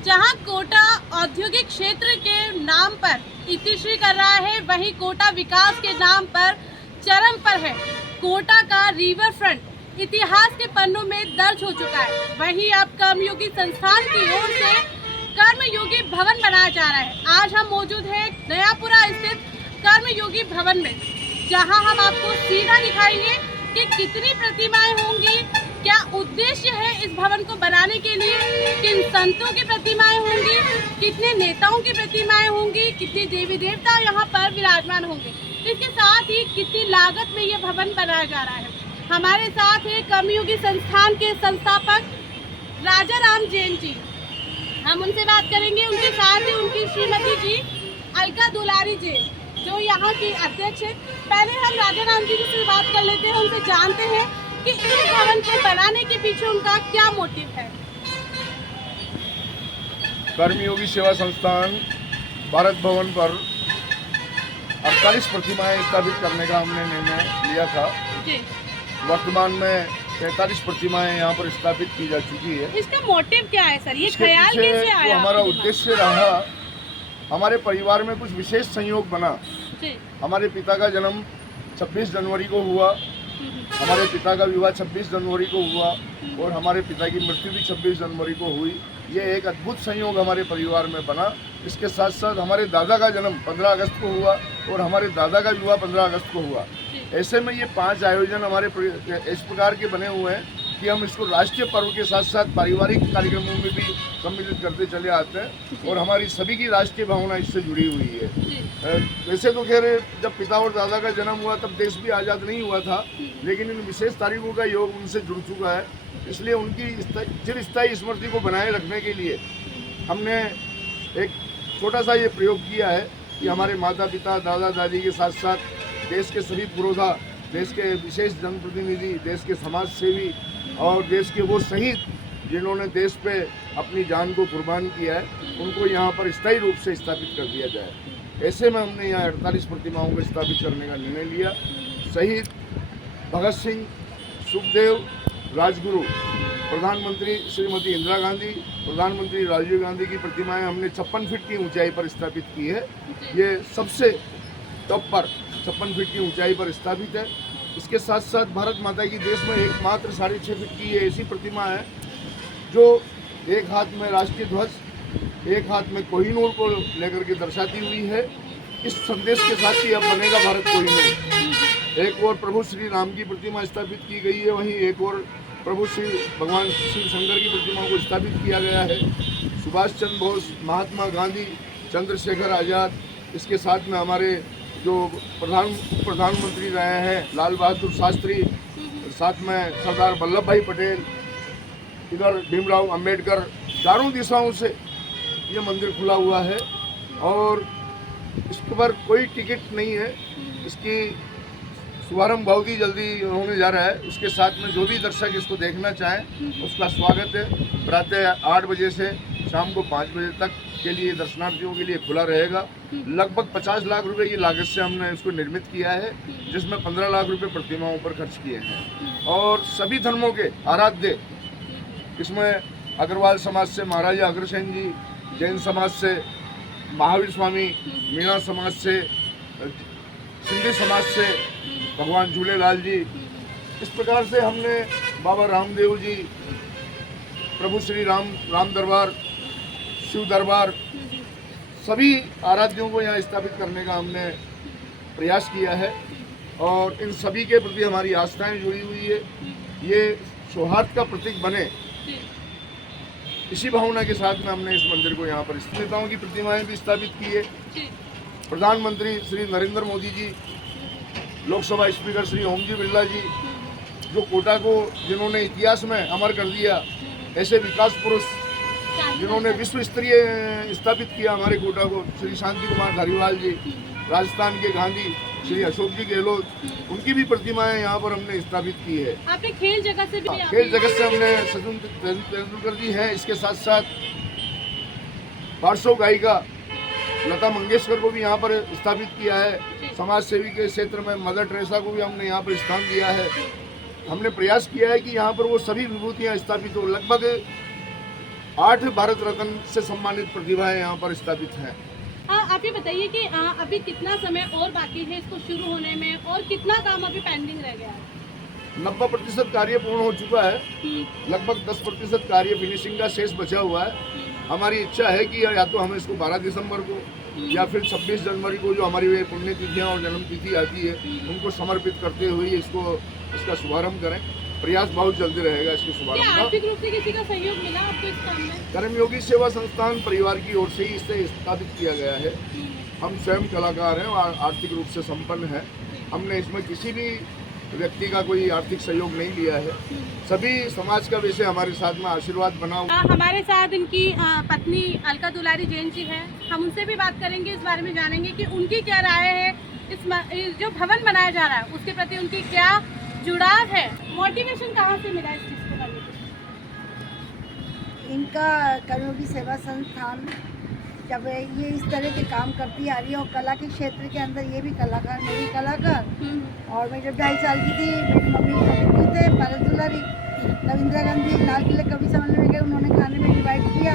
जहां कोटा औद्योगिक क्षेत्र के नाम पर इतिश्री कर रहा है, वहीं कोटा विकास के नाम पर चरम पर है। कोटा का रिवर फ्रंट इतिहास के पन्नों में दर्ज हो चुका है। वहीं अब कर्मयोगी संस्थान की ओर से कर्मयोगी भवन बनाया जा रहा है। आज हम मौजूद हैं नयापुरा स्थित कर्मयोगी भवन में, जहां हम आपको सीधा दिखाएंगे कि कितनी प्रतिमाएं होंगी, क्या उद्देश्य है इस भवन को बनाने के लिए, किन संतों की प्रतिमाएं होंगी, कितने नेताओं की प्रतिमाएं होंगी, कितने देवी देवता यहाँ पर विराजमान होंगे, इसके साथ ही कितनी लागत में ये भवन बनाया जा रहा है। हमारे साथ है कर्मयोगी संस्थान के संस्थापक राजा राम जैन जी। हम उनसे बात करेंगे। उनके साथ ही उनकी श्रीमती जी अलका दुलारी जी, जो यहाँ की अध्यक्ष है। पहले हम राजा राम जी से बात कर लेते हैं, उनसे जानते हैं कि इस भवन को बनाने के पीछे उनका क्या मोटिव है। कर्मयोगी सेवा संस्थान भारत भवन पर 48 प्रतिमाएं स्थापित करने का हमने निर्णय लिया था जी। वर्तमान में 43 प्रतिमाएं यहाँ पर स्थापित की जा चुकी है। इसका मोटिव क्या है सर? ये इसके ख्याल पीछे कैसे आया? जो हमारा उद्देश्य रहा, हमारे परिवार में कुछ विशेष संयोग बना। जी। हमारे पिता का जन्म 26 जनवरी को हुआ, हमारे पिता का विवाह 26 जनवरी को हुआ और हमारे पिता की मृत्यु भी 26 जनवरी को हुई। ये एक अद्भुत संयोग हमारे परिवार में बना। इसके साथ साथ हमारे दादा का जन्म 15 अगस्त को हुआ और हमारे दादा का विवाह 15 अगस्त को हुआ। ऐसे में ये 5 आयोजन हमारे इस प्रकार के बने हुए हैं कि हम इसको राष्ट्रीय पर्व के साथ साथ पारिवारिक कार्यक्रमों में भी सम्मिलित करते चले आते हैं और हमारी सभी की राष्ट्रीय भावना इससे जुड़ी हुई है। वैसे तो खैर जब पिता और दादा का जन्म हुआ तब देश भी आज़ाद नहीं हुआ था, लेकिन इन विशेष तारीखों का योग उनसे जुड़ चुका है। इसलिए उनकी चिरस्थायी स्मृति को बनाए रखने के लिए हमने एक छोटा सा ये प्रयोग किया है कि हमारे माता पिता दादा दादी के साथ साथ देश के सभी पुरोधा, देश के विशेष जनप्रतिनिधि, देश के समाज सेवी और देश के वो शहीद जिन्होंने देश पे अपनी जान को कुर्बान किया है, उनको यहाँ पर स्थायी रूप से स्थापित कर दिया जाए। ऐसे में हमने यहाँ 48 प्रतिमाओं को स्थापित करने का निर्णय लिया। शहीद भगत सिंह, सुखदेव, राजगुरु, प्रधानमंत्री श्रीमती इंदिरा गांधी, प्रधानमंत्री राजीव गांधी की प्रतिमाएं हमने 56 फीट की ऊंचाई पर स्थापित की है। ये सबसे टॉप पर 56 फीट की ऊंचाई पर स्थापित है। इसके साथ साथ भारत माता की देश में एकमात्र 6.5 फीट की ये ऐसी प्रतिमा है जो एक हाथ में राष्ट्रीय ध्वज, एक हाथ में कोहिनूर को लेकर के दर्शाती हुई है। इस संदेश के साथ ही अब बनेगा भारत कोहिनूर। एक और प्रभु श्री राम की प्रतिमा स्थापित की गई है, वहीं एक और प्रभु श्री भगवान शिव शंकर की प्रतिमाओं को स्थापित किया गया है। सुभाष चंद्र बोस, महात्मा गांधी, चंद्रशेखर आज़ाद, इसके साथ में हमारे जो प्रधानमंत्री रहे हैं लाल बहादुर शास्त्री, साथ में सरदार वल्लभ भाई पटेल, इधर भीमराव अंबेडकर, चारों दिशाओं से ये मंदिर खुला हुआ है और इस पर कोई टिकट नहीं है। इसकी शुभारंभ बहुत ही जल्दी होने जा रहा है। उसके साथ में जो भी दर्शक इसको देखना चाहें उसका स्वागत है। प्रातः 8 बजे से शाम को 5 बजे तक के लिए दर्शनार्थियों के लिए खुला रहेगा। लगभग 50 लाख रुपए की लागत से हमने इसको निर्मित किया है, जिसमें 15 लाख रुपए प्रतिमाओं पर खर्च किए हैं और सभी धर्मों के आराध्य, इसमें अग्रवाल समाज से महाराजा अग्रसेन जी, जैन समाज से महावीर स्वामी, मीणा समाज से, सिंधी समाज से भगवान झूलेलाल जी, इस प्रकार से हमने बाबा रामदेव जी, प्रभु श्री राम दरबार, शिव दरबार, सभी आराध्यों को यहाँ स्थापित करने का हमने प्रयास किया है और इन सभी के प्रति हमारी आस्थाएं जुड़ी हुई है। ये सौहार्द का प्रतीक बने, इसी भावना के साथ में हमने इस मंदिर को यहाँ पर नेताओं की प्रतिमाएं भी स्थापित की है। प्रधानमंत्री श्री नरेंद्र मोदी जी, लोकसभा स्पीकर श्री ओम जी बिरला जी, जो कोटा को जिन्होंने इतिहास में अमर कर दिया, ऐसे विकास पुरुष जिन्होंने विश्व स्तरीय स्थापित किया हमारे कोटा को, श्री शांति कुमार धारीवाल जी, राजस्थान के गांधी श्री अशोक जी गहलोत, उनकी भी प्रतिमाएं यहाँ पर हमने स्थापित की है। आपने खेल जगत से भी खेल जगत से हमने सचिन तेंदुलकर जी हैं। इसके साथ साथ पार्श्व गायिका लता मंगेशकर को भी यहाँ पर स्थापित किया है। समाज सेवी के क्षेत्र में मदर टेरेसा को भी हमने यहाँ पर स्थान दिया है। हमने प्रयास किया है कि यहाँ पर वो सभी विभूतियाँ स्थापित हो। लगभग 8 भारत रत्न से सम्मानित प्रतिभाएं यहाँ पर स्थापित हैं। आप ये बताइए कि अभी कितना समय और बाकी है इसको शुरू होने में और कितना काम अभी पेंडिंग रह गया है? 90% कार्य पूर्ण हो चुका है, लगभग 10% कार्य फिनिशिंग का शेष बचा हुआ है। हमारी इच्छा है कि या तो हम इसको 12 दिसंबर को या फिर 26 जनवरी को जो हमारी वे पुण्यतिथियाँ और जन्म तिथि आती है उनको समर्पित करते हुए इसका शुभारंभ करें। प्रयास बहुत जल्दी रहेगा इसके शुभारंभ का। आर्थिक रूप से किसी का सहयोग मिला आपको इस काम में? कर्मयोगी सेवा संस्थान परिवार की ओर से ही इसे स्थापित किया गया है। हम स्वयं कलाकार हैं और आर्थिक रूप से संपन्न हैं। हमने इसमें किसी भी व्यक्ति का कोई आर्थिक सहयोग नहीं लिया है। सभी समाज का वैसे हमारे साथ में आशीर्वाद बना हुआ। हमारे साथ इनकी पत्नी अलका दुलारी जैन जी है। हम उनसे भी बात करेंगे, इस बारे में जानेंगे कि उनकी क्या राय है, इस जो भवन बनाया जा रहा है उसके प्रति उनकी क्या जुड़ाव है, मोटिवेशन कहाँ से मिला इस चीज़ को करने के? इनका कर्मयोगी सेवा संस्थान जब ये इस तरह के काम करती आ रही है और कला के क्षेत्र के अंदर ये भी कलाकार, मेरी कलाकार। और मैं जब 2.5 साल की थी, मेरी मम्मी कवि थे भारत दुलारी, तब इंदिरा गांधी लाल किले कवि सम्मेलन में गए, उन्होंने खाने में इन्वाइट किया।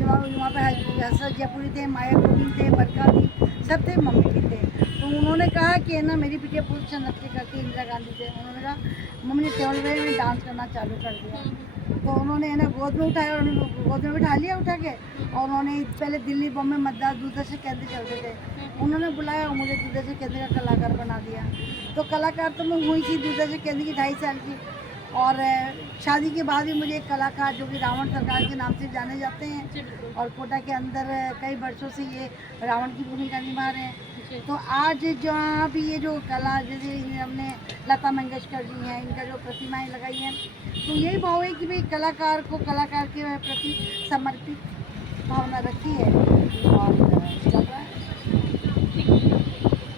वहाँ पे हसरत जयपुरी थे, माया गोविंद थे, बरका थी, सब थे, मम्मी भी थे। तो उन्होंने कहा कि है ना मेरी बिटिया पुरुष नृत्य करती है इंदिरा गांधी से। उन्होंने कहा मम्मी ने टेबल में डांस करना चालू कर दिया। तो उन्होंने है ना गोद में उठाया और गोद में बिठा लिया उठा के। और उन्होंने पहले दिल्ली, बॉम्बे, मद्रास दूरदर्शन केंद्र चलते थे, उन्होंने बुलाया और मुझे दूरदर्शन केंद्र का कलाकार बना दिया। तो कलाकार तो मैं हुई थी दूरदर्शन केंद्र की 2.5 साल की। और शादी के बाद भी मुझे एक कलाकार जो कि रावण सरकार के नाम से जाने जाते हैं और कोटा के अंदर कई वर्षों से ये रावण की भूमिका निभा रहे हैं। तो आज जहाँ भी ये जो कला, जैसे हमने लता मंगेशकर जी हैं, इनका जो प्रतिमाएं लगाई हैं, तो यही भाव है कि भाई कलाकार को कलाकार के प्रति समर्पित भावना रखी है और चल रहा है।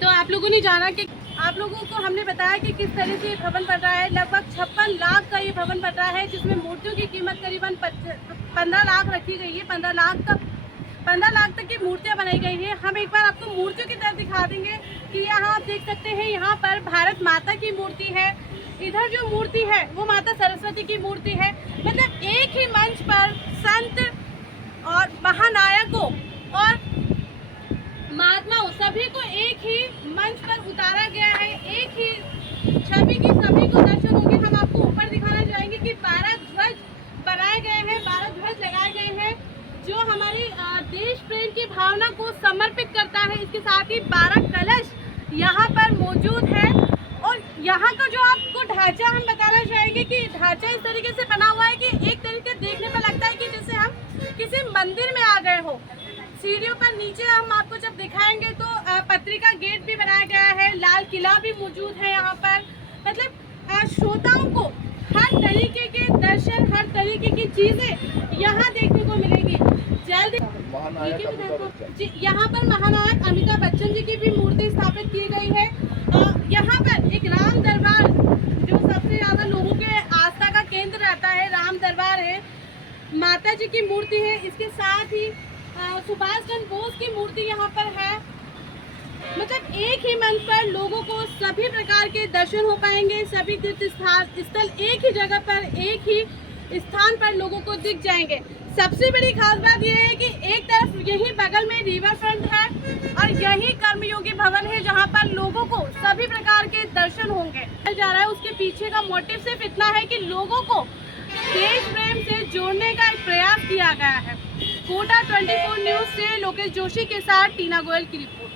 तो आप लोगों ने जाना कि आप लोगों को हमने बताया कि किस तरह से ये भवन बन रहा है। लगभग 56 लाख का ये भवन बन रहा है, जिसमें मूर्तियों की कीमत करीबन 15 लाख रखी गई है। 15 लाख तक की मूर्तियां बनाई गई है। हम एक बार आपको मूर्तियों की तरफ दिखा देंगे कि यहाँ आप देख सकते हैं, यहाँ पर भारत माता की मूर्ति है। इधर जो मूर्ति है वो माता सरस्वती की मूर्ति है। मतलब एक ही मंच पर संत और महानायकों और महात्माओं सभी को एक ही मंच पर उतारा गया है। एक ही छवि की सभी को दर्शन होंगे। हम आपको ऊपर दिखाना चाहेंगे कि 12 ध्वज बनाए गए हैं, 12 ध्वज लगाए गए हैं, जो हमारी देश प्रेम की भावना को समर्पित करता है। इसके साथ ही 12 कलश यहाँ पर मौजूद है। और यहाँ का जो आपको ढांचा हम बताना चाहेंगे कि ढांचा इस तरीके से बना हुआ है कि एक तरीके देखने में लगता है कि जैसे हम किसी मंदिर में आ गए हो। सीढ़ियों पर नीचे हम आपको जब दिखाएंगे तो पत्रिका गेट भी बनाया गया है, लाल किला भी मौजूद है यहाँ पर। मतलब श्रोताओं को हर तरीके के दर्शन, हर तरीके की चीजें यहाँ देखने को मिलेगी। जल्द यहाँ पर महानायक अमिताभ बच्चन जी की भी मूर्ति स्थापित की गई है। यहाँ पर एक राम दरबार, जो सबसे ज्यादा लोगों के आस्था का केंद्र रहता है, राम दरबार है। माता जी की मूर्ति है। इसके साथ ही सुभाष चंद्र बोस की मूर्ति यहाँ पर है। मतलब एक ही मंच पर लोगों को सभी प्रकार के दर्शन हो पाएंगे। सभी तीर्थ स्थल एक ही जगह पर, एक ही स्थान पर लोगों को दिख जाएंगे। सबसे बड़ी खास बात यह है कि एक तरफ यही बगल में रिवर फ्रंट है और यही कर्मयोगी भवन है, जहाँ पर लोगों को सभी प्रकार के दर्शन होंगे। जा रहा है उसके पीछे का मोटिव सिर्फ इतना है कि लोगों को देश प्रेम से जोड़ने का एक प्रयास किया गया है। कोटा 24 न्यूज से लोकेश जोशी के साथ टीना गोयल की रिपोर्ट।